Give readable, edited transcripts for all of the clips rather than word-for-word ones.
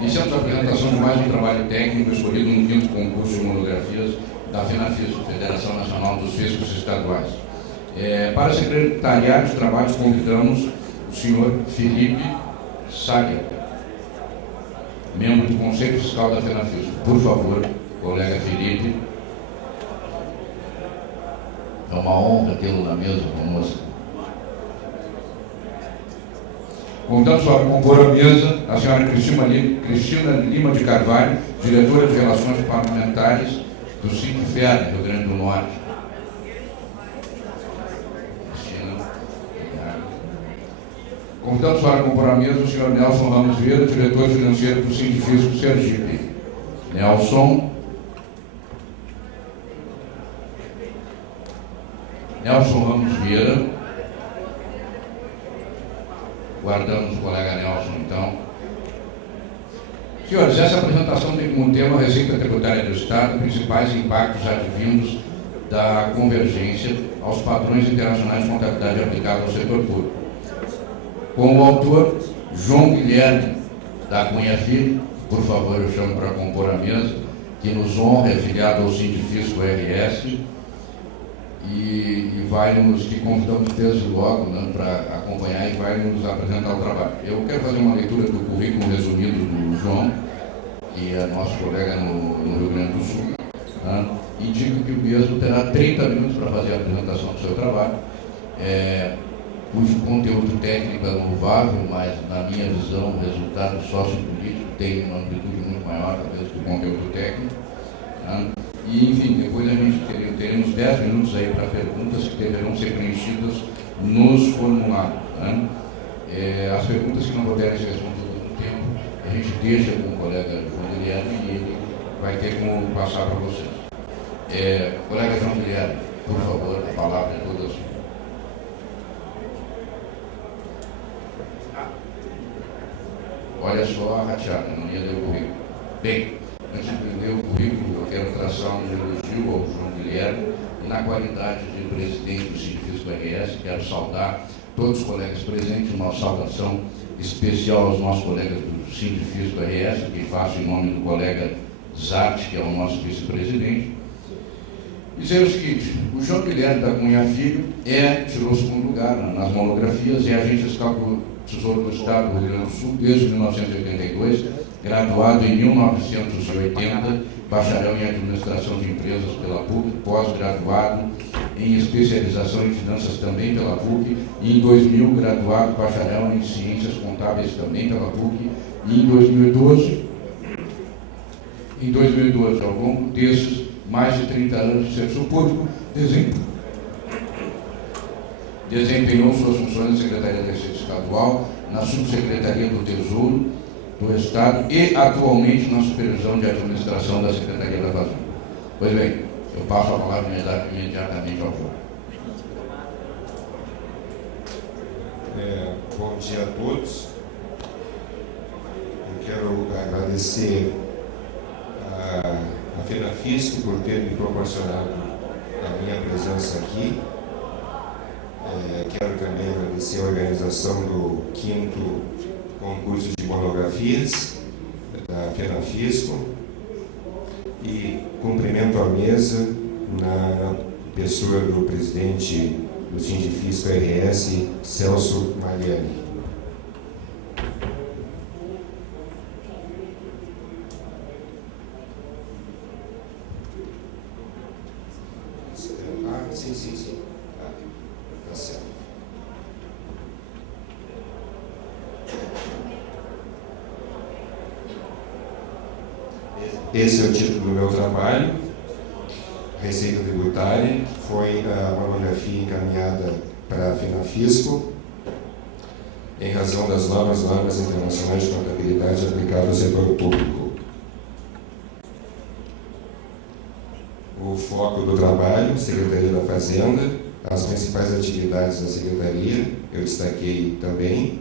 Iniciamos a apresentação de mais um trabalho técnico escolhido no 5º concurso de monografias da FENAFISCO, Federação Nacional dos Fiscos Estaduais. Para secretariar os trabalhos, convidamos o senhor Felipe Sager, membro do Conselho Fiscal da FENAFISCO. Por favor, colega Felipe. É uma honra tê-lo na mesa conosco. Convidamos para compor a mesa a senhora Cristina Lima de Carvalho, diretora de Relações Parlamentares do SINDIFER, Rio Grande do Norte. Cristina, obrigado. Convidamos para compor a mesa o senhor Nelson Ramos Vieira, diretor financeiro do SINDIFISCO Sergipe. Nelson Ramos Vieira. Guardamos o colega Nelson, então. Senhores, essa apresentação tem como tema a Receita Tributária do Estado, principais impactos advindos da convergência aos padrões internacionais de contabilidade aplicada ao setor público. Com o autor, João Guilherme da Cunha Filho, por favor, eu chamo para compor a mesa, que nos honra, é filiado ao SINDIFISCO RS, e que convidamos desde logo, né, para acompanhar e vai nos apresentar o trabalho. Eu quero fazer uma leitura do currículo resumido do João, que é nosso colega no Rio Grande do Sul, né, e digo que o mesmo terá 30 minutos para fazer a apresentação do seu trabalho, cujo conteúdo técnico é louvável, mas, na minha visão, o resultado sociopolítico tem uma amplitude muito maior, talvez, que o conteúdo técnico. Né? E, enfim, depois a gente teremos 10 minutos aí para perguntas que deverão ser preenchidas nos formulários. Né? As perguntas que não puderem ser respondidas no tempo, a gente deixa com o colega João Guilherme e ele vai ter como passar para vocês. Colega João Guilherme, por favor, a palavra é toda sua. Olha só a rateada, não ia ler o currículo. Bem, antes de ler o currículo, eu quero traçar um elogio ao João Guilherme e, na qualidade de presidente do SINDIFISCO RS, quero saudar todos os colegas presentes, uma saudação especial aos nossos colegas do SINDIFISCO RS, que faço em nome do colega Zarte, que é o nosso vice-presidente. Dizer o seguinte: o João Guilherme da Cunha Filho tirou o segundo lugar nas monografias, é agente fiscal do Tesouro do Estado do Rio Grande do Sul desde 1982, graduado em 1980, bacharel em Administração de Empresas pela PUC, pós-graduado em Especialização em Finanças também pela PUC, e em 2000, graduado bacharel em Ciências Contábeis também pela PUC, e em 2012, ao longo desses mais de 30 anos de serviço público, desempenhou suas funções na Secretaria da Receita Estadual, na Subsecretaria do Tesouro do Estado e atualmente na Supervisão de Administração da Secretaria da Fazenda. Pois bem, eu passo a palavra imediatamente ao João. Bom dia a todos. Eu quero agradecer a FENAFISCO por ter me proporcionado a minha presença aqui. Quero também agradecer a organização do 5º concurso de monografias da FENAFISCO e cumprimento a mesa na pessoa do presidente do SINDIFISCO RS, Celso Mariani. Sim. Tá certo. Esse é o título do meu trabalho, Receita Tributária. Foi a monografia encaminhada para a FENAFISCO em razão das novas normas internacionais de contabilidade aplicadas ao setor público. O foco do trabalho, Secretaria da Fazenda, as principais atividades da Secretaria, eu destaquei também,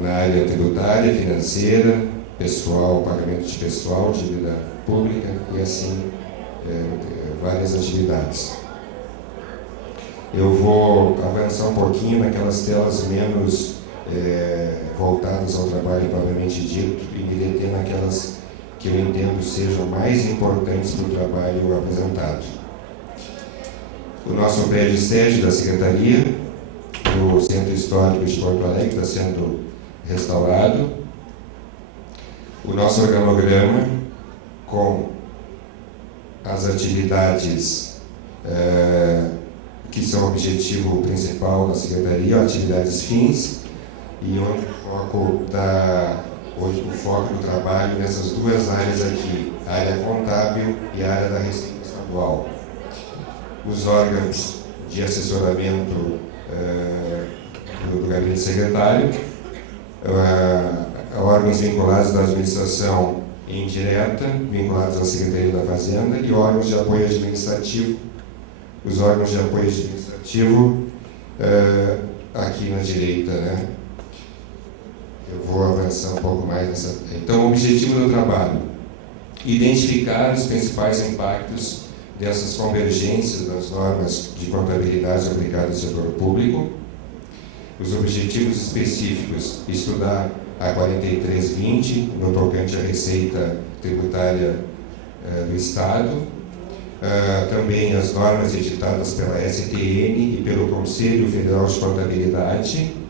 na área tributária, financeira, pessoal, pagamento de pessoal, dívida pública e assim várias atividades. Eu vou avançar um pouquinho naquelas telas menos voltadas ao trabalho propriamente dito e me deter naquelas que eu entendo sejam mais importantes para o trabalho apresentado. O nosso prédio sede da Secretaria, o Centro Histórico de Porto Alegre, está sendo restaurado. O nosso organograma, com as atividades que são o objetivo principal da Secretaria, atividades fins, e onde o foco do trabalho nessas duas áreas aqui, a área contábil e a área da Receita Estadual. Os órgãos de assessoramento do gabinete secretário, órgãos vinculados à administração indireta, vinculados à Secretaria da Fazenda, e órgãos de apoio administrativo. Os órgãos de apoio administrativo aqui na direita, né? Eu vou avançar um pouco mais nessa. Então, o objetivo do trabalho: identificar os principais impactos dessas convergências das normas de contabilidade aplicadas no setor público. Os objetivos específicos: estudar a 4320 no tocante à receita tributária do Estado, também as normas editadas pela STN e pelo Conselho Federal de Contabilidade,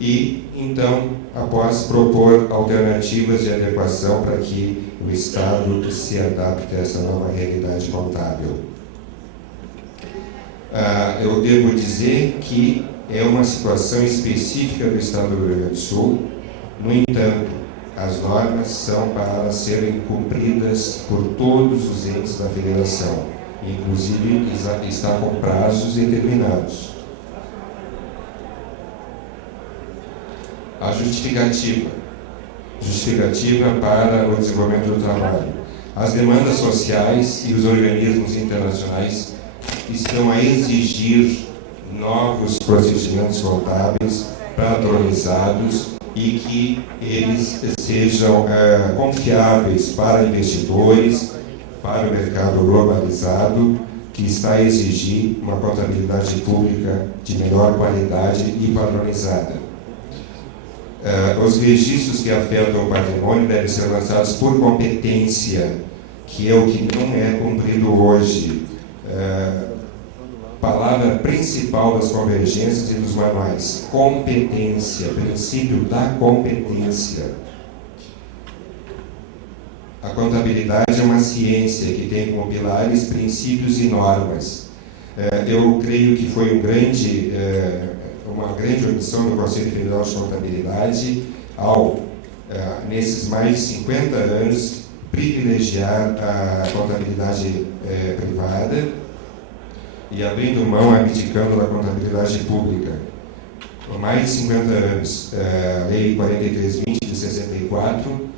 e então, após, propor alternativas de adequação para que o Estado se adapte a essa nova realidade contábil. Eu devo dizer que é uma situação específica do Estado do Rio Grande do Sul. No entanto, as normas são para serem cumpridas por todos os entes da Federação, inclusive está com prazos determinados. A justificativa para o desenvolvimento do trabalho. As demandas sociais e os organismos internacionais estão a exigir novos procedimentos contábeis padronizados e que eles sejam confiáveis para investidores, para o mercado globalizado, que está a exigir uma contabilidade pública de melhor qualidade e padronizada. Os registros que afetam o patrimônio devem ser lançados por competência, que é o que não é cumprido hoje. Palavra principal das convergências e dos manuais: competência, princípio da competência. A contabilidade é uma ciência que tem como pilares princípios e normas. Eu creio que foi uma grande omissão do Conselho Federal de Contabilidade ao, nesses mais de 50 anos, privilegiar a contabilidade privada e abrindo mão, abdicando da contabilidade pública. Por mais de 50 anos, a Lei 4320 de 64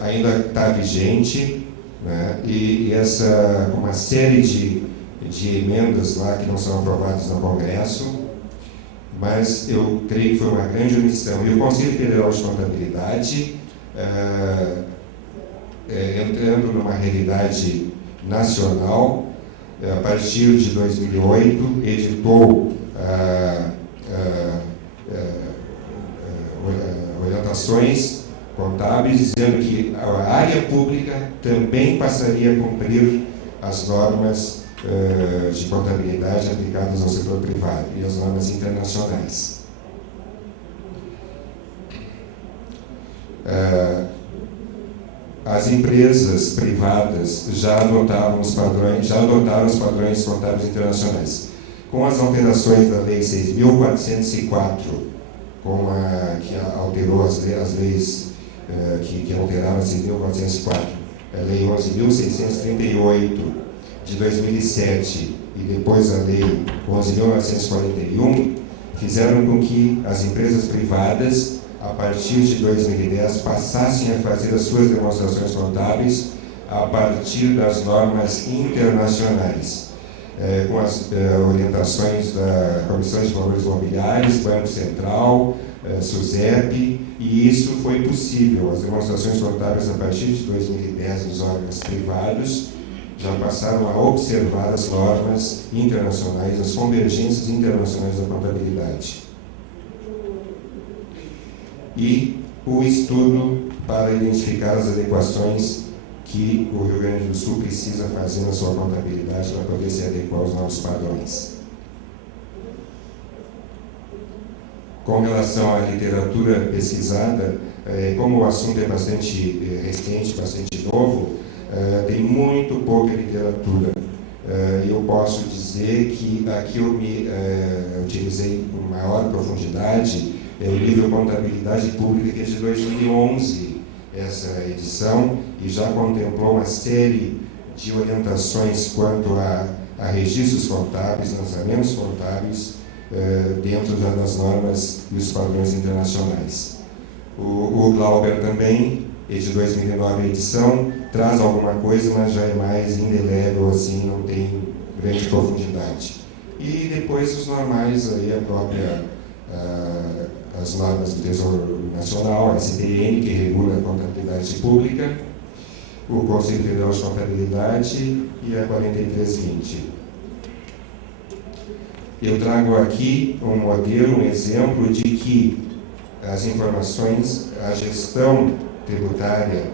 ainda está vigente, né? E essa, uma série de emendas lá que não são aprovadas no Congresso, mas eu creio que foi uma grande omissão. E o Conselho Federal de Contabilidade, entrando numa realidade nacional, a partir de 2008, editou orientações contábeis, dizendo que a área pública também passaria a cumprir as normas de contabilidade aplicadas ao setor privado e as normas internacionais. As empresas privadas já adotaram os padrões contábeis internacionais. Com as alterações da Lei 6.404, que alterou as leis que alteraram a 6.404, a Lei 11.638 de 2007 e depois a Lei 11.941, fizeram com que as empresas privadas, a partir de 2010, passassem a fazer as suas demonstrações contábeis a partir das normas internacionais, com as orientações da Comissão de Valores Mobiliários, Banco Central, SUSEP, e isso foi possível. As demonstrações contábeis, a partir de 2010, dos órgãos privados, já passaram a observar as normas internacionais, as convergências internacionais da contabilidade. e o estudo para identificar as adequações que o Rio Grande do Sul precisa fazer na sua contabilidade para poder se adequar aos novos padrões. Com relação à literatura pesquisada, como o assunto é bastante recente, bastante novo, tem muito pouca literatura. Eu posso dizer que aqui eu me utilizei com maior profundidade o livro Contabilidade Pública, que é de 2011, essa edição, e já contemplou uma série de orientações quanto a registros contábeis, lançamentos contábeis, dentro das normas e os padrões internacionais. O Glauber também, de 2009 a edição, traz alguma coisa, mas já é mais indelével, assim, não tem grande profundidade. E depois os normais, aí a própria, as normas do Tesouro Nacional, a STN, que regula a contabilidade pública, o Conselho Federal de Contabilidade e a 4320. Eu trago aqui um modelo, um exemplo de que as informações, a gestão tributária,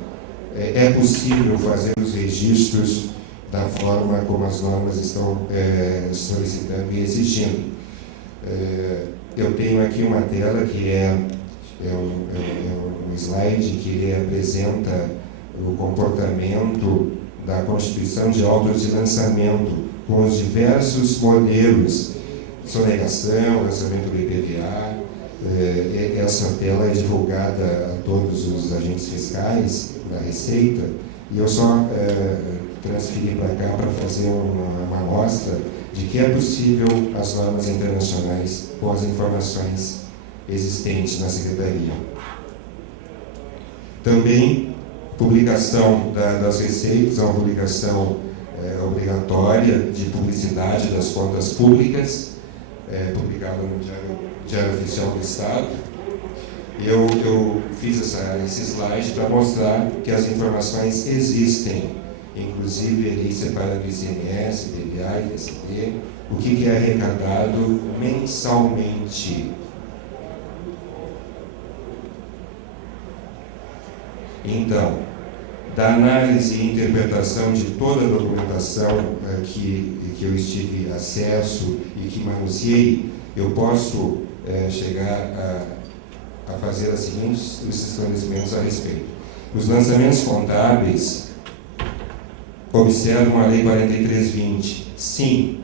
é possível fazer os registros da forma como as normas estão solicitando e exigindo. Eu tenho aqui uma tela que é um slide que apresenta o comportamento da constituição de autos de lançamento com os diversos modelos, sonegação, lançamento do IPVA. Essa tela é divulgada a todos os agentes fiscais da Receita e eu só transferi para cá para fazer uma amostra de que é possível as normas internacionais com as informações existentes na Secretaria. Também, publicação das receitas, uma publicação obrigatória de publicidade das contas públicas, publicado no Diário Oficial do Estado. Eu fiz esse slide para mostrar que as informações existem, inclusive ali separando ICMS, IPVA e ITCD, o que é arrecadado mensalmente. Então, da análise e interpretação de toda a documentação que eu estive acesso e que manuseei, eu posso chegar a fazer os seguintes esclarecimentos a respeito. Os lançamentos contábeis observam a Lei 4320. Sim,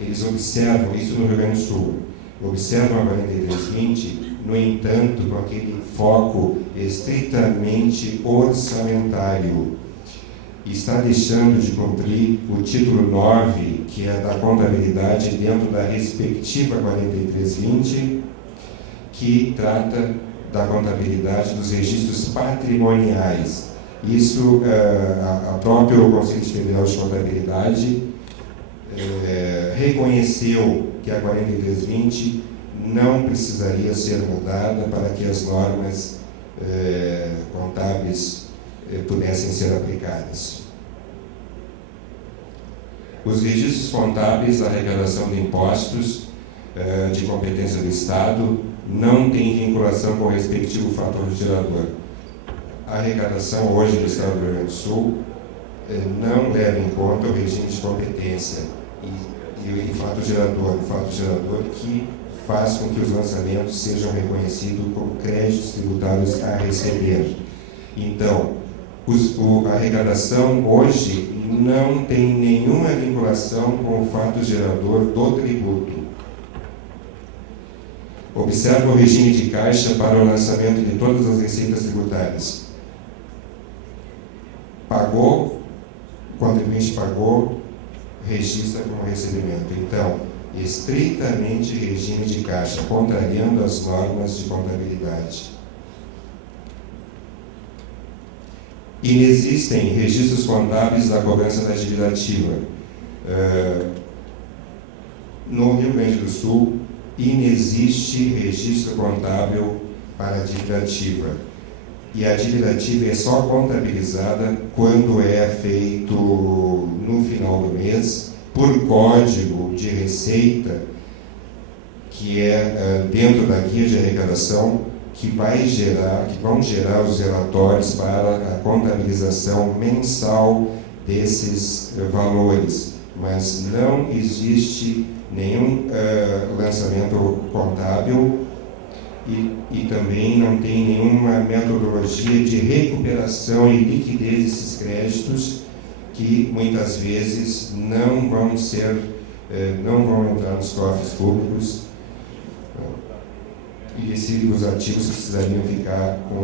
eles observam isso no Rio Grande do Sul. Observam a 4320, no entanto, com aquele foco estritamente orçamentário. Está deixando de cumprir o título 9, que é da contabilidade dentro da respectiva 4320, que trata da contabilidade dos registros patrimoniais. Isso, a próprio Conselho Federal de Contabilidade reconheceu que a 4320 não precisaria ser mudada para que as normas contábeis pudessem ser aplicadas. Os registros contábeis da arrecadação de impostos de competência do Estado não têm vinculação com o respectivo fator gerador. A arrecadação hoje do Estado do Rio Grande do Sul não leva em conta o regime de competência e fato gerador que faz com que os lançamentos sejam reconhecidos como créditos tributários a receber. Então, a arrecadação hoje não tem nenhuma vinculação com o fato gerador do tributo. Observa o regime de caixa para o lançamento de todas as receitas tributárias. Pagou, o contribuinte pagou, registra como recebimento. Então, estritamente regime de caixa, contrariando as normas de contabilidade. Inexistem registros contábeis da cobrança da dívida ativa. No Rio Grande do Sul, inexiste registro contábil para a dívida ativa. E a dívida ativa é só contabilizada quando é feito no final do mês, por código de receita, que é dentro da guia de arrecadação, que vão gerar os relatórios para a contabilização mensal desses valores, mas não existe nenhum lançamento contábil e também não tem nenhuma metodologia de recuperação e liquidez desses créditos, que muitas vezes não vão entrar nos cofres públicos, e os ativos precisariam ficar com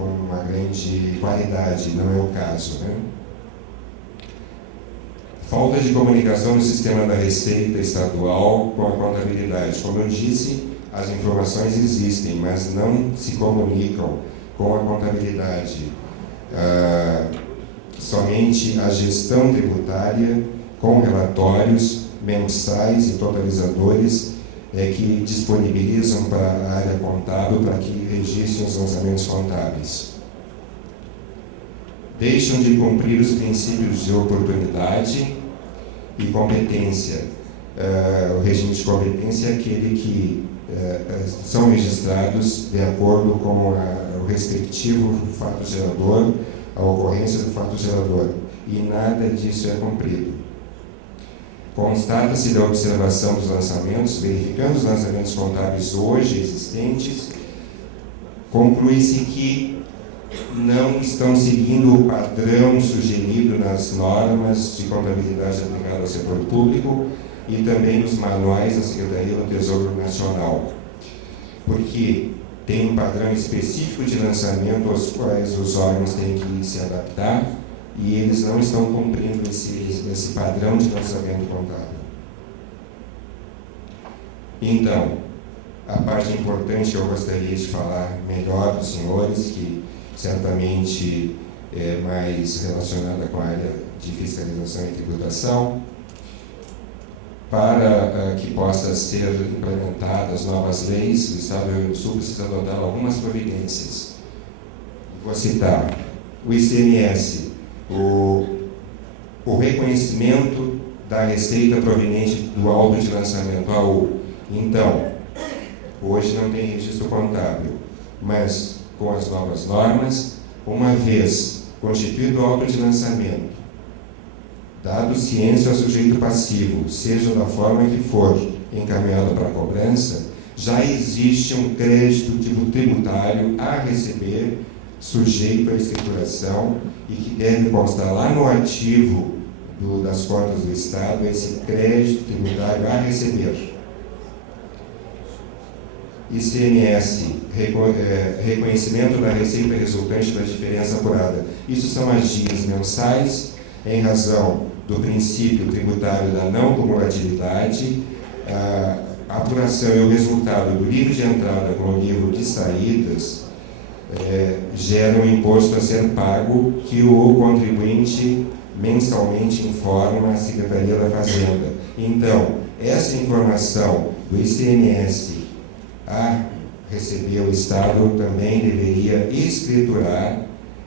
uma grande qualidade, não é o caso, né? Falta de comunicação no sistema da Receita Estadual com a contabilidade. Como eu disse, as informações existem, mas não se comunicam com a contabilidade. Somente a gestão tributária, com relatórios mensais e totalizadores, que disponibilizam para a área contábil para que registrem os lançamentos contábeis. Deixam de cumprir os princípios de oportunidade e competência. O regime de competência é aquele que são registrados de acordo com o respectivo fato gerador, a ocorrência do fato gerador, e nada disso é cumprido. Constata-se da observação dos lançamentos, verificando os lançamentos contábeis hoje existentes, conclui-se que não estão seguindo o padrão sugerido nas normas de contabilidade aplicada ao setor público e também nos manuais da Secretaria do Tesouro Nacional, porque tem um padrão específico de lançamento aos quais os órgãos têm que se adaptar, e eles não estão cumprindo esse padrão de lançamento contábil. Então, a parte importante que eu gostaria de falar melhor dos senhores, que certamente é mais relacionada com a área de fiscalização e tributação, para que possa ser implementadas novas leis, o Estado do Rio Grande do Sul precisa adotar algumas providências. Vou citar o ICMS, o reconhecimento da receita proveniente do auto de lançamento, AU. Então, hoje não tem registro contábil, mas com as novas normas, uma vez constituído o auto de lançamento, dado ciência ao sujeito passivo, seja da forma que for encaminhado para a cobrança, já existe um crédito tributário a receber, sujeito à escrituração, e que deve constar lá no ativo das contas do Estado esse crédito tributário a receber. ICMS, reconhecimento da receita resultante da diferença apurada. Isso são as dias mensais, em razão do princípio tributário da não cumulatividade, a apuração e o resultado do livro de entrada com o livro de saídas gera um imposto a ser pago que o contribuinte mensalmente informa a Secretaria da Fazenda. Então, essa informação do ICMS a receber o Estado também deveria escriturar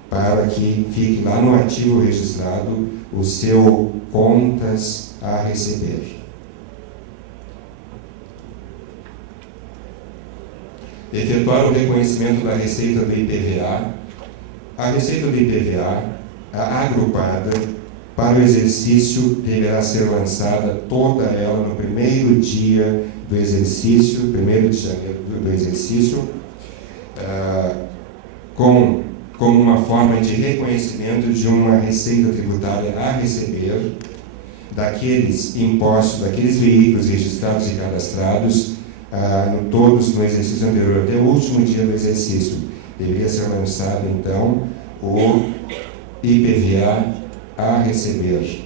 para que fique lá no ativo registrado o seu contas a receber. Efetuar o reconhecimento da receita do IPVA. A receita do IPVA, agrupada para o exercício, deverá ser lançada toda ela no primeiro dia do exercício, 1º de janeiro do exercício, como uma forma de reconhecimento de uma receita tributária a receber daqueles impostos, daqueles veículos registrados e cadastrados, todos no exercício anterior, até o último dia do exercício. Deveria ser lançado, então, o IPVA a receber.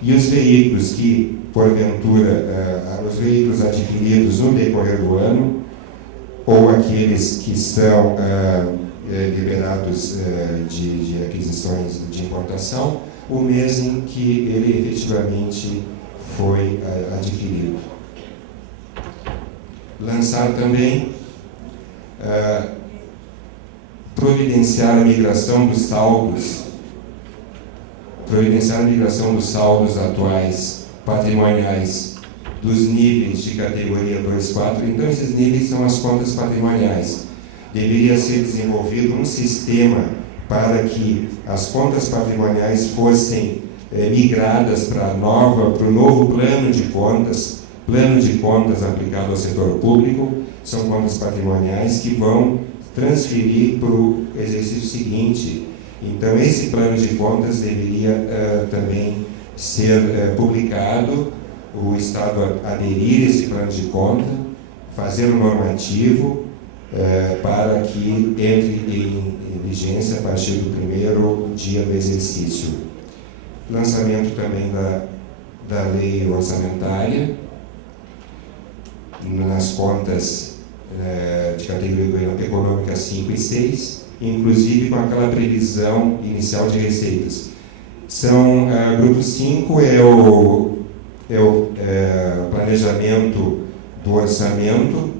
E os veículos que, porventura, os veículos adquiridos no decorrer do ano, ou aqueles que são liberados de aquisições de importação, o mês em que ele efetivamente foi adquirido. Lançar também, providenciar a migração dos saldos atuais patrimoniais dos níveis de categoria 2, 4. Então, esses níveis são as contas patrimoniais. Deveria ser desenvolvido um sistema para que as contas patrimoniais fossem migradas para o novo plano de contas aplicado ao setor público. São contas patrimoniais que vão transferir para o exercício seguinte. Então, esse plano de contas deveria também ser publicado, o Estado aderir a esse plano de conta, fazer um normativo para que entre em vigência a partir do primeiro dia do exercício. Lançamento também da lei orçamentária, nas contas de categoria econômica 5 e 6, inclusive com aquela previsão inicial de receitas. Grupo 5 é o planejamento do orçamento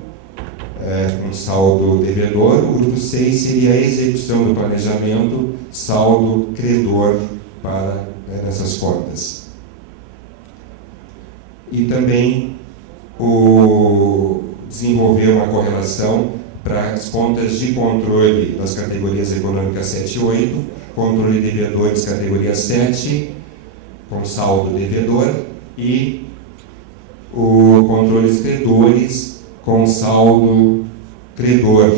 com saldo devedor. O grupo 6 seria a execução do planejamento, saldo credor para nessas contas. E também desenvolver uma correlação para as contas de controle das categorias econômicas 7 e 8, controle de devedores categoria 7, com saldo devedor, e o controle de credores com saldo credor.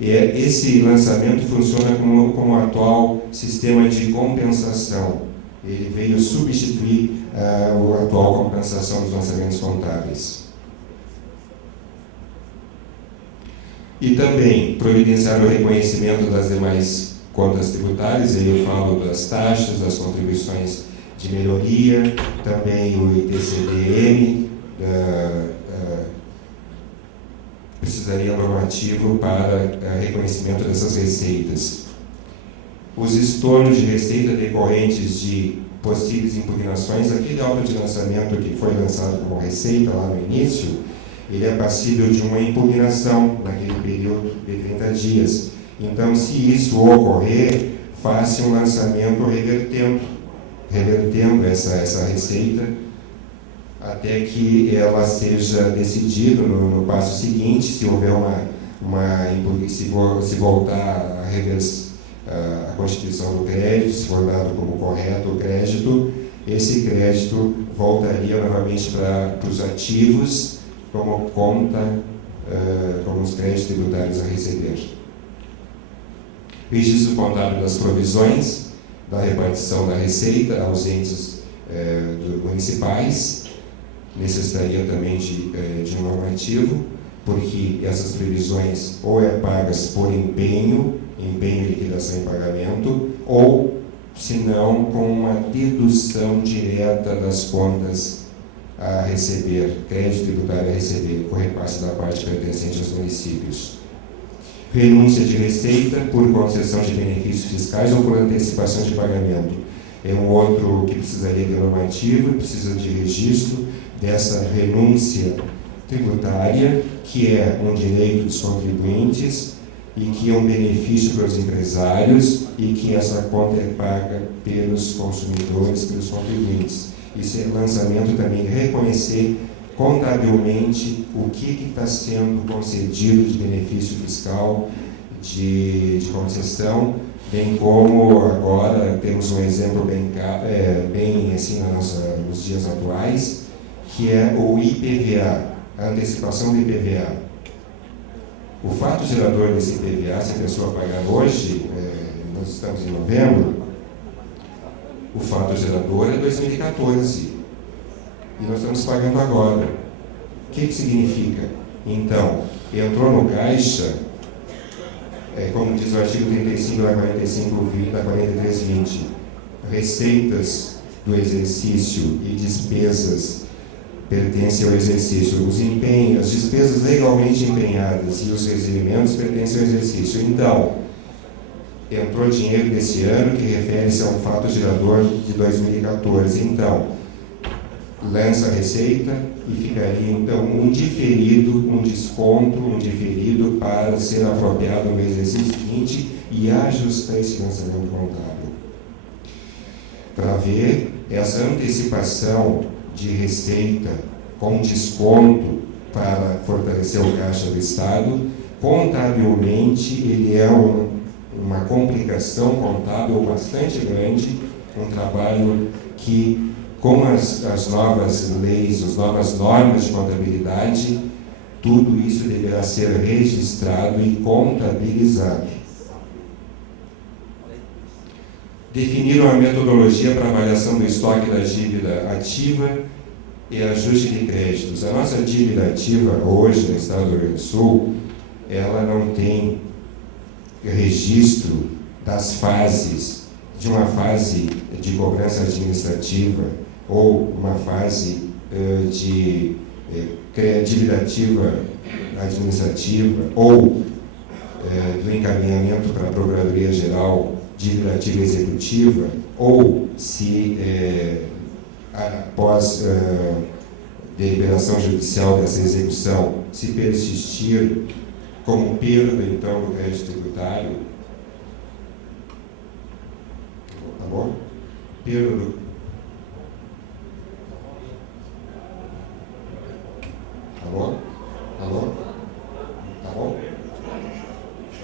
E esse lançamento funciona como o atual sistema de compensação. Ele veio substituir a atual compensação dos lançamentos contábeis. E também providenciar o reconhecimento das demais contas tributárias. Aí eu falo das taxas, das contribuições de melhoria, também o ITCDM, precisaria normativo para reconhecimento dessas receitas. Os estornos de receita decorrentes de possíveis impugnações, aquele auto de lançamento que foi lançado como receita lá no início, ele é passível de uma impugnação naquele período de 30 dias. Então, se isso ocorrer, faça um lançamento revertendo essa receita até que ela seja decidida no passo seguinte. Se houver se voltar a constituição do crédito, se for dado como correto o crédito, esse crédito voltaria novamente para os ativos como conta, como os créditos tributários a receber. Registro contábil das provisões da repartição da receita aos entes municipais. Necessitaria também de um normativo, porque essas previsões ou pagas por empenho, liquidação e pagamento, ou, se não, com uma dedução direta das contas a receber, crédito tributário a receber, com repasse da parte pertencente aos municípios. Renúncia de receita por concessão de benefícios fiscais ou por antecipação de pagamento. É um outro que precisaria de normativo, precisa de registro dessa renúncia tributária, que é um direito dos contribuintes e que é um benefício para os empresários, e que essa conta é paga pelos consumidores, pelos contribuintes. Esse lançamento também reconhecer contabilmente o que está sendo concedido de benefício fiscal, de concessão, bem como agora temos um exemplo bem assim nos dias atuais, que é o IPVA, a antecipação do IPVA. O fato gerador desse IPVA, se a pessoa pagar hoje, nós estamos em novembro, o fato gerador é 2014 e nós estamos pagando agora. O que significa? Então, entrou no caixa, como diz o artigo 35 da 4320, receitas do exercício e despesas pertencem ao exercício. Os empenhos, as despesas legalmente empenhadas e os recebimentos pertencem ao exercício. Então, entrou dinheiro desse ano que refere-se a um fato gerador de 2014. Então, lança a receita e ficaria, então, um desconto para ser apropriado no exercício seguinte e ajustar esse lançamento contábil. Para ver essa antecipação de receita com desconto para fortalecer o caixa do Estado. Contabilmente, ele é uma complicação contábil bastante grande, um trabalho que, com as novas leis, as novas normas de contabilidade, tudo isso deverá ser registrado e contabilizado. Definiram a metodologia para avaliação do estoque da dívida ativa e ajuste de créditos. A nossa dívida ativa hoje no Estado do Rio Grande do Sul, ela não tem registro das fases, de uma fase de cobrança administrativa ou uma fase de dívida ativa administrativa ou do encaminhamento para a Procuradoria Geral, dívida ativa executiva, ou se após deliberação judicial dessa execução, se persistir como perda, então, do crédito tributário, tá bom? Perda do... Tá bom? Tá bom? Tá bom?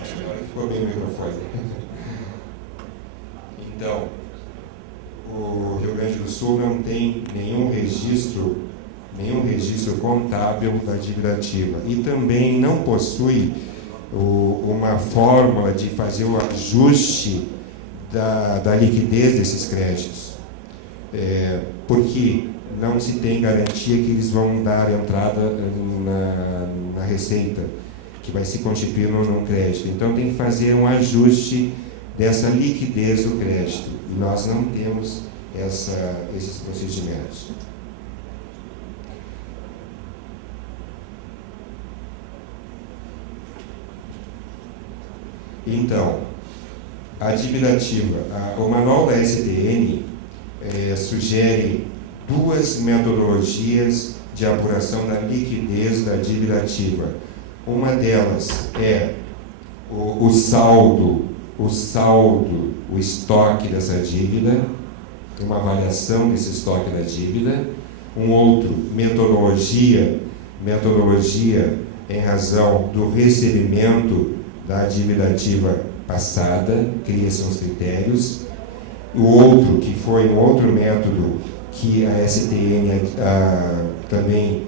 Acho que agora ficou bem o microfone. Então, o Rio Grande do Sul não tem nenhum registro contábil da dívida ativa e também não possui uma fórmula de fazer o ajuste da liquidez desses créditos, porque não se tem garantia que eles vão dar entrada na receita, que vai se constituir num crédito. Então tem que fazer um ajuste dessa liquidez do crédito. E nós não temos esses procedimentos. Então, a dívida ativa. O manual da SDN sugere duas metodologias de apuração da liquidez da dívida ativa. Uma delas é o saldo, o estoque dessa dívida, uma avaliação desse estoque da dívida. Um outro, metodologia em razão do recebimento da dívida ativa passada, cria-se uns critérios. O outro, que foi um outro método que a STN também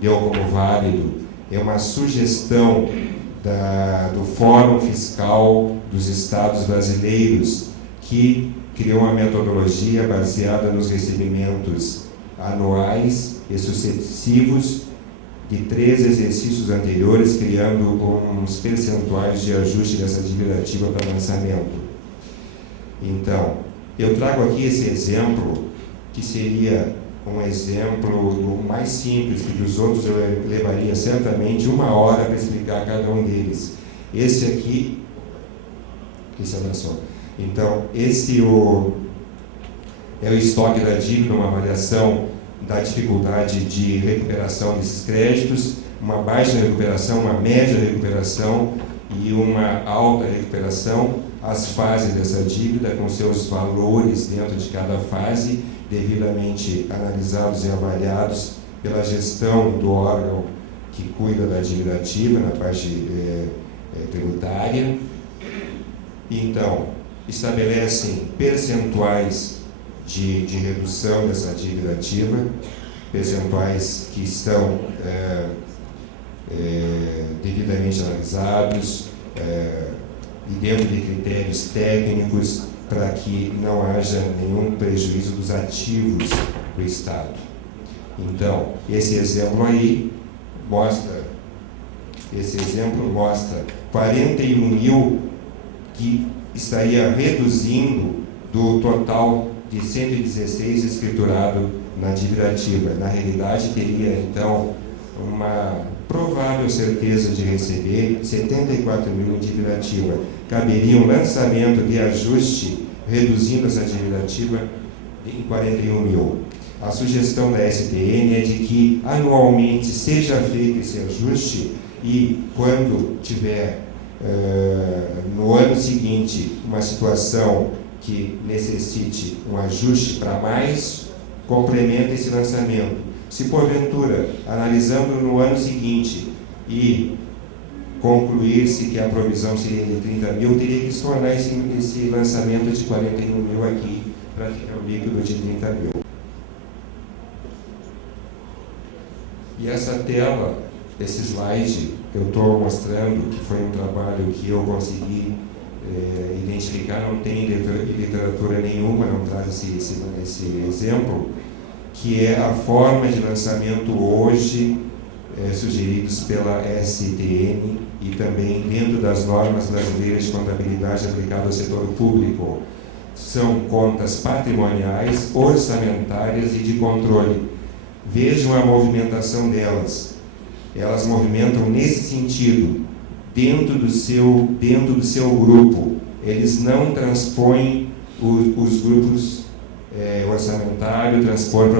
deu como válido, é uma sugestão do Fórum Fiscal dos Estados Brasileiros, que criou uma metodologia baseada nos recebimentos anuais e sucessivos de 3 exercícios anteriores, criando uns percentuais de ajuste dessa dívida ativa para lançamento. Então, eu trago aqui esse exemplo, que seria um exemplo mais simples, que dos outros eu levaria certamente 1 hora para explicar cada um deles. Esse aqui, olha só. Então, esse é o estoque da dívida, uma avaliação da dificuldade de recuperação desses créditos, uma baixa recuperação, uma média recuperação e uma alta recuperação, as fases dessa dívida com seus valores dentro de cada fase, devidamente analisados e avaliados pela gestão do órgão que cuida da dívida ativa na parte tributária. Então, estabelecem percentuais de redução dessa dívida ativa, percentuais que são devidamente analisados e dentro de critérios técnicos para que não haja nenhum prejuízo dos ativos do Estado. Então, esse exemplo mostra 41 mil que estaria reduzindo do total de 116 escriturado na dívida ativa. Na realidade, teria, então, uma provável certeza de receber 74 mil em dívida ativa. Caberia um lançamento de ajuste, reduzindo essa dívida ativa em 41 mil. A sugestão da STN é de que anualmente seja feito esse ajuste e, quando tiver no ano seguinte uma situação que necessite um ajuste para mais complementa esse lançamento. Se porventura, analisando no ano seguinte e concluir-se que a provisão seria de 30 mil, teria que tornar esse lançamento de 41 mil aqui para ficar o líquido de 30 mil. E essa tela, esse slide, eu estou mostrando que foi um trabalho que eu consegui identificar, não tem literatura nenhuma, não traz esse exemplo, que é a forma de lançamento hoje sugeridos pela STN e também dentro das normas brasileiras de contabilidade aplicada ao setor público. São contas patrimoniais, orçamentárias e de controle. Vejam a movimentação delas. Elas movimentam nesse sentido, dentro do seu grupo. Eles não transpõem os grupos orçamentário, transpõem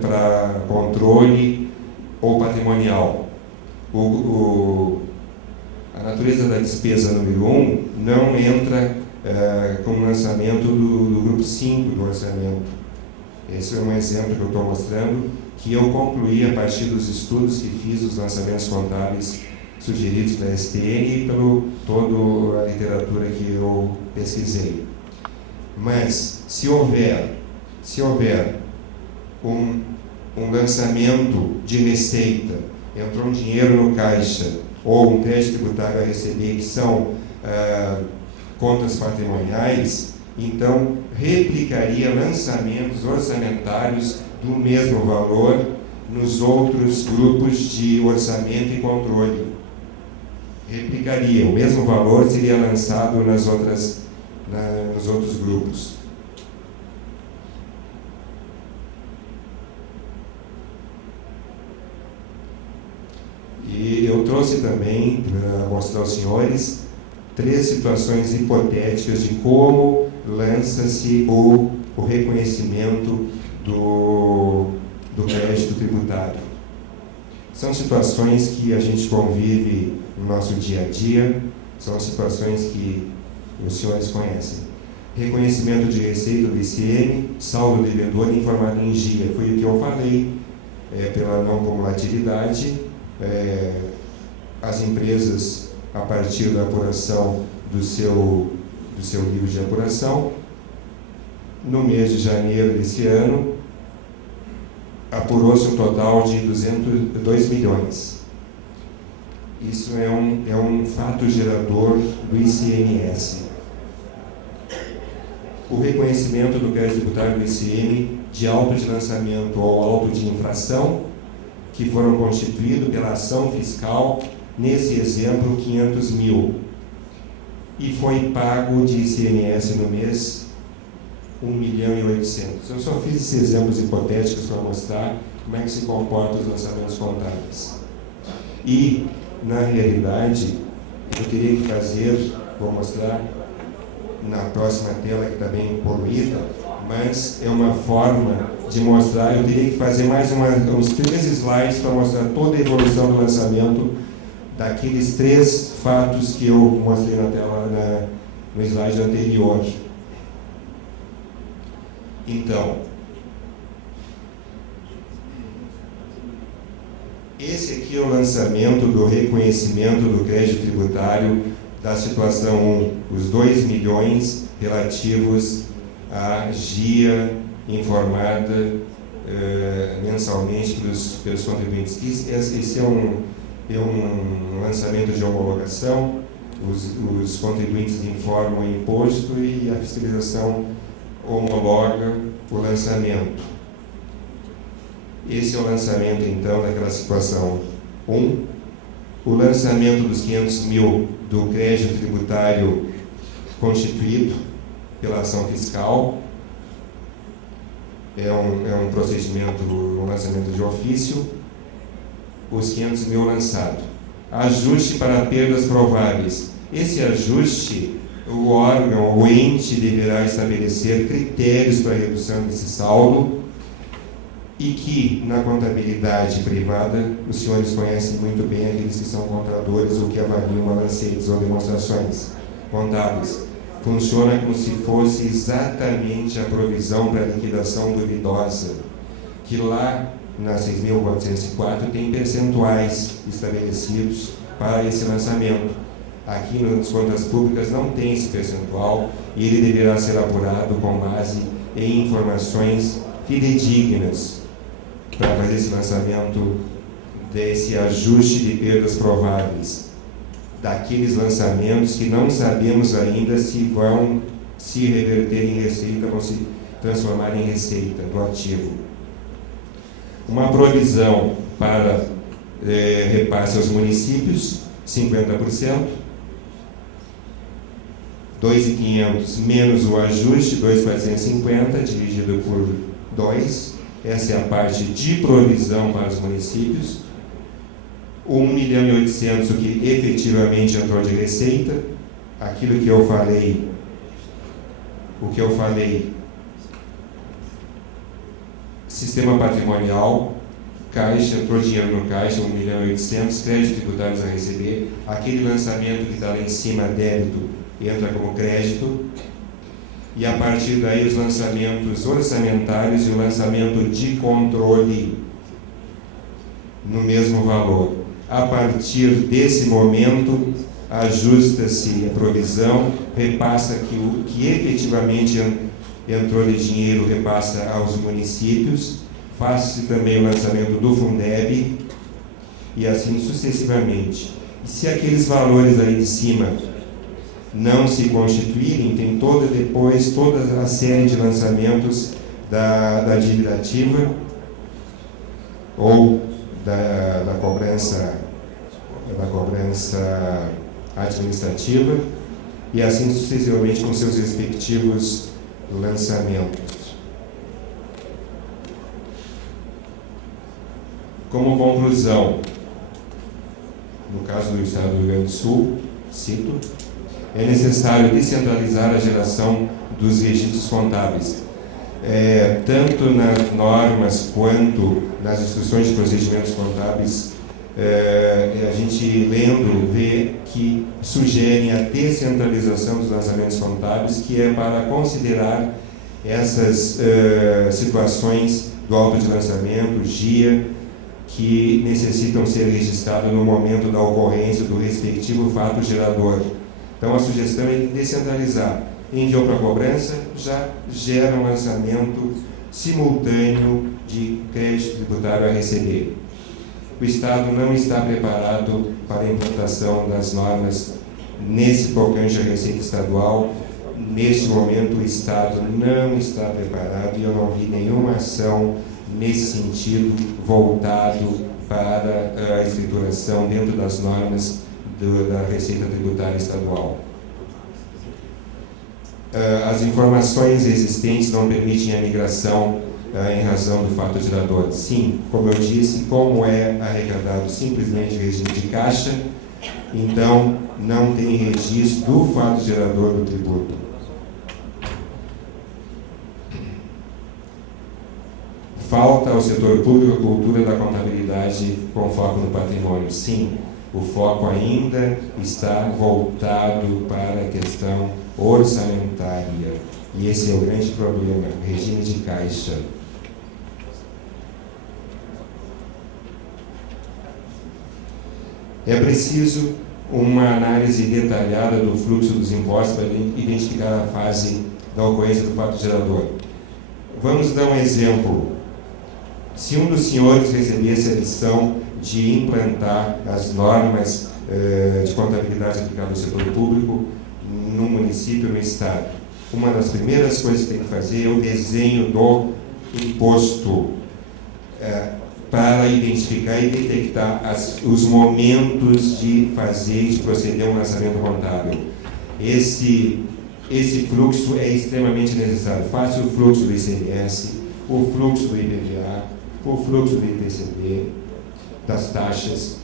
para controle ou patrimonial. A natureza da despesa número 1 não entra com o lançamento do grupo 5 do orçamento. Esse é um exemplo que eu estou mostrando, que eu concluí a partir dos estudos que fiz dos lançamentos contábeis sugeridos pela STN e pela toda a literatura que eu pesquisei. Mas, se houver um lançamento de receita, entrou um dinheiro no caixa, ou um crédito tributário a receber, que são contas patrimoniais, então replicaria lançamentos orçamentários do mesmo valor nos outros grupos de orçamento e controle. Replicaria, o mesmo valor seria lançado nos outros grupos. E eu trouxe também, para mostrar aos senhores, 3 situações hipotéticas de como lança-se o reconhecimento do crédito tributário. São situações que a gente convive no nosso dia a dia, são situações que os senhores conhecem. Reconhecimento de receita do ICM, saldo devedor informado em GIA. Foi o que eu falei, pela não cumulatividade. As empresas, a partir da apuração do seu livro de apuração, no mês de janeiro desse ano, apurou-se um total de 2 milhões. Isso é um fato gerador do ICMS. O reconhecimento do crédito tributário do ICM de auto de lançamento ou auto de infração, que foram constituídos pela ação fiscal, nesse exemplo, 500 mil. E foi pago de ICMS no mês 1.800.000. Eu só fiz esses exemplos hipotéticos para mostrar como é que se comportam os lançamentos contábeis. E, na realidade, eu teria que fazer, vou mostrar na próxima tela, que está bem poluída, mas é uma forma de mostrar. Eu teria que fazer mais uns 3 slides para mostrar toda a evolução do lançamento daqueles 3 fatos que eu mostrei na tela, no slide anterior. Então, esse aqui é o lançamento do reconhecimento do crédito tributário da situação 1, os 2 milhões relativos à GIA informada mensalmente pelos contribuintes. Esse é um lançamento de homologação, os contribuintes informam o imposto e a fiscalização homologa o lançamento. Esse é o lançamento, então, daquela situação 1. O lançamento dos 500 mil do crédito tributário constituído pela ação fiscal. É um procedimento, um lançamento de ofício. Os 500 mil lançado. Ajuste para perdas prováveis. Esse ajuste, o órgão, o ente deverá estabelecer critérios para a redução desse saldo, e que, na contabilidade privada, os senhores conhecem muito bem, aqueles que são contadores ou que avaliam balancetes ou demonstrações contábeis. Funciona como se fosse exatamente a provisão para liquidação duvidosa. que lá na 6.404 tem percentuais estabelecidos para esse lançamento. Aqui nas contas públicas não tem esse percentual e ele deverá ser apurado com base em informações fidedignas para fazer esse lançamento desse ajuste de perdas prováveis, daqueles lançamentos que não sabemos ainda se vão se reverter em receita, vão se transformar em receita do ativo. Uma provisão para repasse aos municípios, 50%, 2.500 menos o ajuste, 2.450, dividido por 2, essa é a parte de provisão para os municípios, 1.800.000 o que efetivamente entrou de receita, aquilo que eu falei, sistema patrimonial, caixa, entrou dinheiro no caixa, 1.800.000, créditos tributários a receber, aquele lançamento que está lá em cima, débito, entra como crédito, e a partir daí os lançamentos orçamentários e o lançamento de controle no mesmo valor. A partir desse momento, ajusta-se a provisão, repassa que o que efetivamente entrou de dinheiro, repassa aos municípios, faz-se também o lançamento do Fundeb, e assim sucessivamente. E se aqueles valores aí de cima não se constituírem, tem toda a série de lançamentos da dívida ativa ou da cobrança administrativa, e assim sucessivamente com seus respectivos lançamentos. Como conclusão, no caso do Estado do Rio Grande do Sul, cito, é necessário descentralizar a geração dos registros contábeis, tanto nas normas quanto nas instruções de procedimentos contábeis. A gente lendo vê que sugerem a descentralização dos lançamentos contábeis, que é para considerar essas situações do auto de lançamento, GIA, que necessitam ser registrados no momento da ocorrência do respectivo fato gerador. Então a sugestão é descentralizar. Enviou para a cobrança, já gera um lançamento simultâneo de crédito tributário a receber. O Estado não está preparado para a implantação das normas nesse tocante à Receita Estadual. Neste momento, o Estado não está preparado e eu não vi nenhuma ação nesse sentido voltado para a escrituração dentro das normas da Receita Tributária Estadual. As informações existentes não permitem a migração em razão do fato gerador. Sim, como eu disse, como é arrecadado simplesmente regime de caixa, então não tem registro do fato gerador do tributo. Falta ao setor público a cultura da contabilidade com foco no patrimônio. Sim, o foco ainda está voltado para a questão orçamentária. E esse é o grande problema, regime de caixa. É preciso uma análise detalhada do fluxo dos impostos para identificar a fase da ocorrência do fato gerador. Vamos dar um exemplo. Se um dos senhores recebesse a missão de implantar as normas de contabilidade aplicada ao setor público no município, no estado, uma das primeiras coisas que tem que fazer é o desenho do imposto para identificar e detectar os momentos de fazer e de proceder a um lançamento contábil. Esse fluxo é extremamente necessário. Faça o fluxo do ICMS, o fluxo do IPVA, o fluxo do IPCD, das taxas,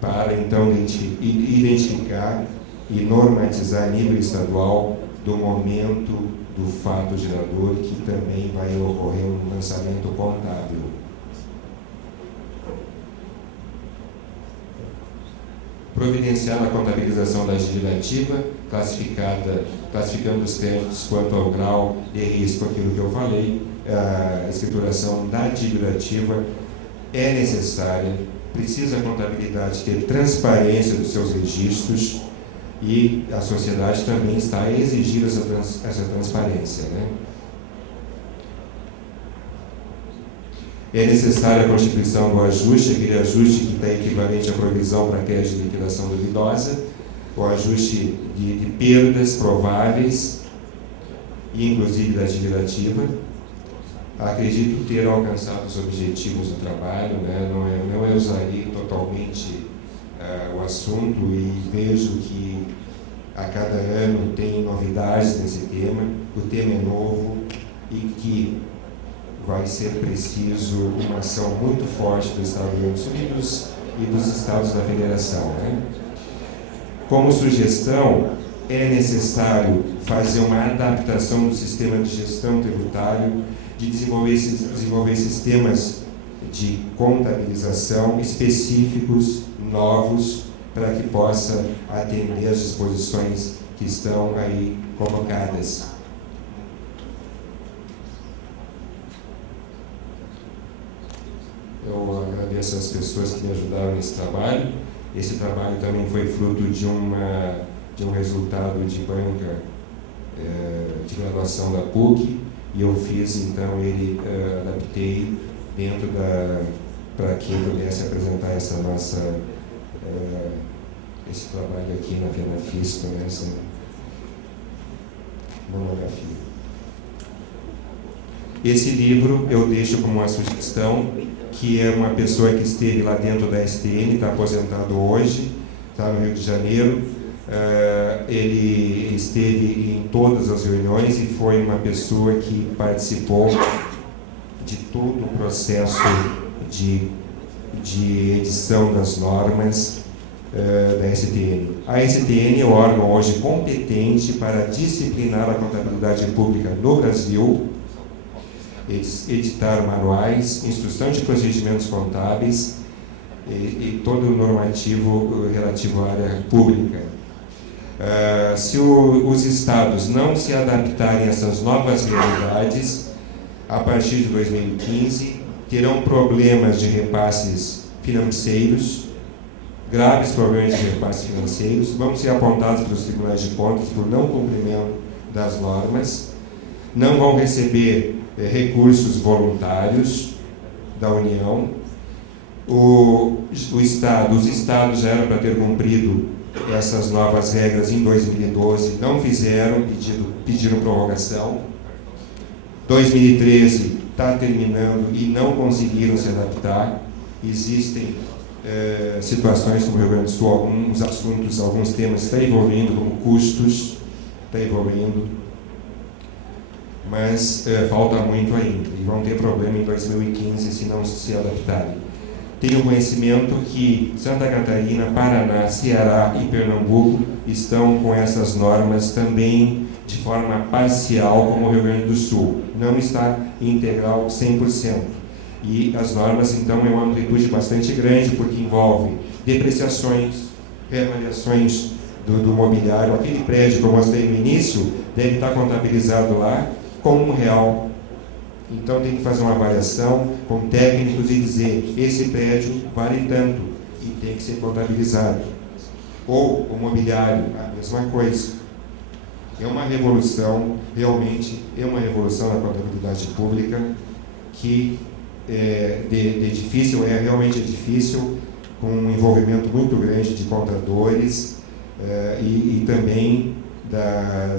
para então identificar e normatizar a nível estadual do momento do fato gerador, que também vai ocorrer um lançamento contábil. Providenciar a contabilização da dívida ativa, classificando os créditos quanto ao grau de risco, aquilo que eu falei. A escrituração da dívida ativa é necessária, precisa a contabilidade ter transparência dos seus registros, e a sociedade também está a exigir essa transparência, né? É necessária a constituição do ajuste, aquele ajuste que está equivalente à provisão para crédito de liquidação duvidosa, o ajuste de perdas prováveis, e inclusive da dívida ativa. Acredito ter alcançado os objetivos do trabalho, né? Não eu usaria totalmente o assunto, e vejo que a cada ano tem novidades nesse tema, o tema é novo e que vai ser preciso uma ação muito forte do Estado do Rio Grande do Sul e dos estados da federação, né? Como sugestão, é necessário fazer uma adaptação do sistema de gestão tributário, de desenvolver sistemas de contabilização específicos, novos, para que possa atender as disposições que estão aí colocadas. Eu agradeço às pessoas que me ajudaram nesse trabalho. Esse trabalho também foi fruto de um resultado de banca de graduação da PUC, e eu fiz, então, adaptei dentro para que eu pudesse apresentar essa nossa esse trabalho aqui na FENAFISCO, né, essa monografia. Esse livro eu deixo como uma sugestão, que é uma pessoa que esteve lá dentro da STN, está aposentado hoje, está no Rio de Janeiro. Ele esteve em todas as reuniões e foi uma pessoa que participou de todo o processo de edição das normas da STN. A STN é o órgão hoje competente para disciplinar a contabilidade pública no Brasil, editar manuais, instrução de procedimentos contábeis e todo o normativo relativo à área pública. Se os estados não se adaptarem a essas novas realidades, a partir de 2015, terão problemas de repasses financeiros, graves problemas de repasses financeiros, vão ser apontados pelos tribunais de contas por não cumprimento das normas, não vão receber recursos voluntários da União. Os estados já eram para ter cumprido essas novas regras em 2012, não fizeram, pediram prorrogação. 2013 está terminando e não conseguiram se adaptar. Existem situações como o Rio Grande do Sul, alguns assuntos, alguns temas estão envolvendo, como custos, está envolvendo, mas falta muito ainda, e vão ter problema em 2015 se não se adaptarem. Tenho conhecimento que Santa Catarina, Paraná, Ceará e Pernambuco estão com essas normas também de forma parcial, como o Rio Grande do Sul. Não está integral 100%. E as normas, então, é uma amplitude bastante grande, porque envolve depreciações, reavaliações do mobiliário. Aquele prédio que eu mostrei no início deve estar contabilizado lá como R$1. Então tem que fazer uma avaliação com técnicos e dizer: esse prédio vale tanto e tem que ser contabilizado. Ou o mobiliário, a mesma coisa. É uma revolução, realmente é uma revolução na contabilidade pública, que realmente é difícil, com um envolvimento muito grande de contadores e também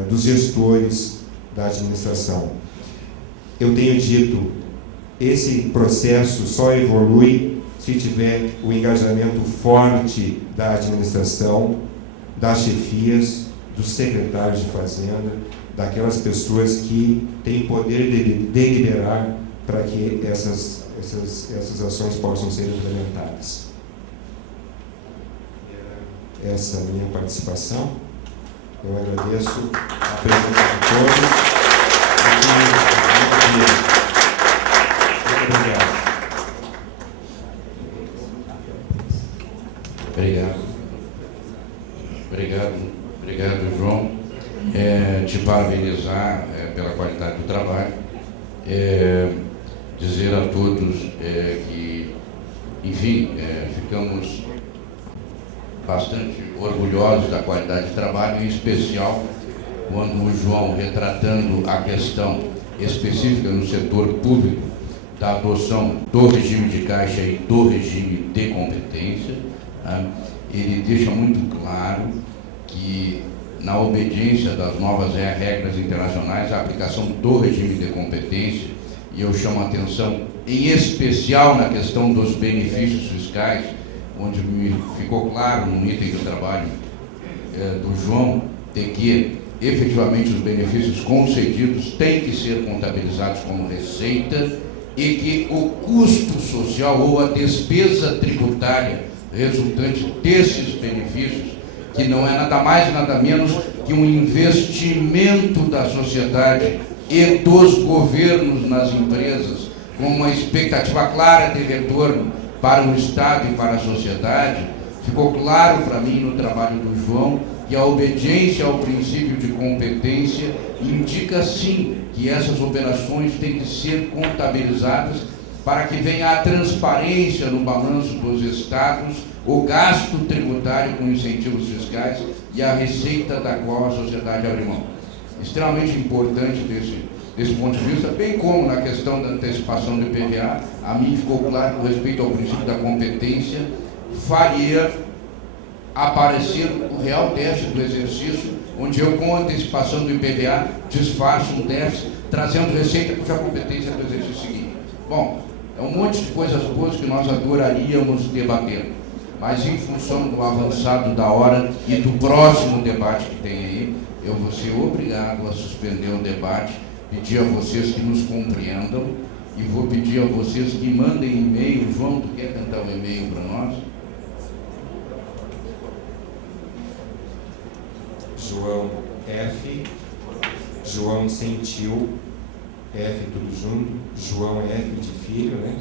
dos gestores da administração. Eu tenho dito, esse processo só evolui se tiver o engajamento forte da administração, das chefias, dos secretários de fazenda, daquelas pessoas que têm poder de deliberar para que essas ações possam ser implementadas. Essa é a minha participação. Eu agradeço a presença de todos. Obrigado. Obrigado, João. pela qualidade do trabalho. Dizer a todos que, enfim, ficamos bastante orgulhosos da qualidade de trabalho, em especial quando o João, retratando a questão específica no setor público da adoção do regime de caixa e do regime de competência, ele deixa muito claro que, na obediência das novas regras internacionais, a aplicação do regime de competência, e eu chamo a atenção em especial na questão dos benefícios fiscais, onde me ficou claro no item do trabalho do João, de que efetivamente os benefícios concedidos têm que ser contabilizados como receita e que o custo social ou a despesa tributária resultante desses benefícios, que não é nada mais nada menos que um investimento da sociedade e dos governos nas empresas, com uma expectativa clara de retorno para o Estado e para a sociedade. Ficou claro para mim no trabalho do João que a obediência ao princípio de competência indica sim que essas operações têm que ser contabilizadas para que venha a transparência no balanço dos estados, o gasto tributário com incentivos fiscais e a receita da qual a sociedade abre mão. Extremamente importante desse ponto de vista, bem como na questão da antecipação do IPVA, a mim ficou claro que, respeito ao princípio da competência, faria aparecer o real déficit do exercício, onde eu, com antecipação do IPVA, disfarço um déficit, trazendo receita cuja competência do exercício seguinte. Bom, é um monte de coisas boas que nós adoraríamos debater, mas em função do avançado da hora e do próximo debate que tem aí, eu vou ser obrigado a suspender o debate, pedir a vocês que nos compreendam e vou pedir a vocês que mandem e-mail. João, tu quer cantar um e-mail para nós? João F, João Sentiu, F tudo junto, João F de filho, né?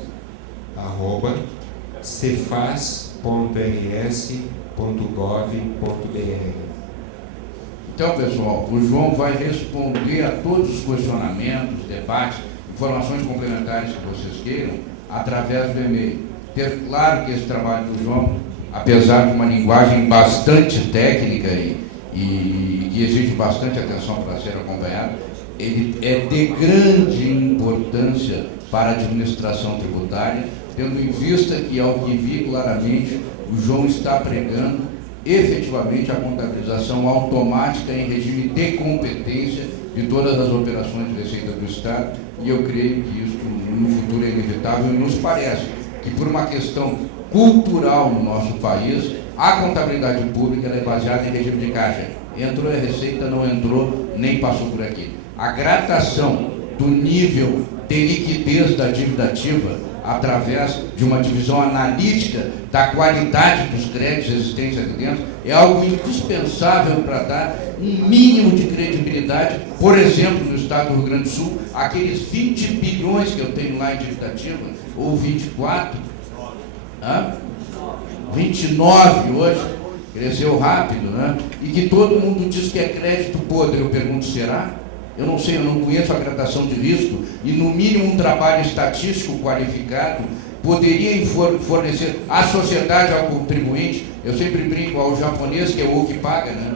@cefaz.rs.gov.br. Então, pessoal, o João vai responder a todos os questionamentos, debates, informações complementares que vocês queiram, através do e-mail. Ter claro que esse trabalho do João, apesar de uma linguagem bastante técnica e que exige bastante atenção para ser acompanhado, ele é de grande importância para a administração tributária, tendo em vista que, ao que vi claramente, o João está pregando efetivamente a contabilização automática em regime de competência de todas as operações de receita do Estado, e eu creio que isso no futuro é inevitável, e nos parece que, por uma questão cultural no nosso país, a contabilidade pública é baseada em regime de caixa. Entrou a receita, não entrou, nem passou por aqui. A gradação do nível de liquidez da dívida ativa, através de uma divisão analítica da qualidade dos créditos existentes aqui dentro, é algo indispensável para dar um mínimo de credibilidade. Por exemplo, no estado do Rio Grande do Sul, aqueles 20 bilhões que eu tenho lá em dívida ativa, ou 24, 29 hoje, cresceu rápido, né? E que todo mundo diz que é crédito podre. Eu pergunto, será? Eu não sei, eu não conheço a gradação de risco, e no mínimo um trabalho estatístico qualificado poderia fornecer à sociedade, ao contribuinte. Eu sempre brinco ao japonês, que é o que paga, né?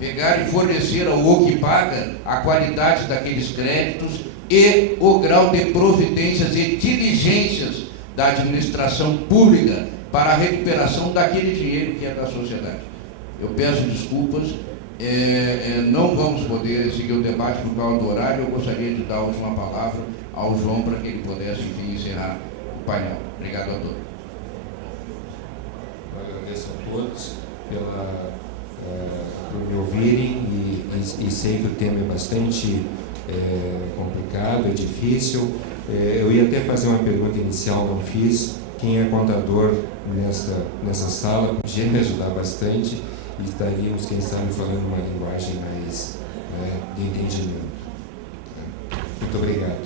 Pegar e fornecer ao que paga a qualidade daqueles créditos e o grau de providências e diligências da administração pública para a recuperação daquele dinheiro que é da sociedade. Eu peço desculpas. Não vamos poder seguir o debate por causa do horário. Eu gostaria de dar a última palavra ao João para que ele pudesse, enfim, encerrar o painel. Obrigado a todos. Eu agradeço a todos por me ouvirem e sei que o tema é bastante complicado, é difícil. Eu ia até fazer uma pergunta inicial, não fiz. Quem é contador nessa sala podia me ajudar bastante. E estaríamos, quem sabe, falando uma linguagem mais de entendimento. Muito obrigado.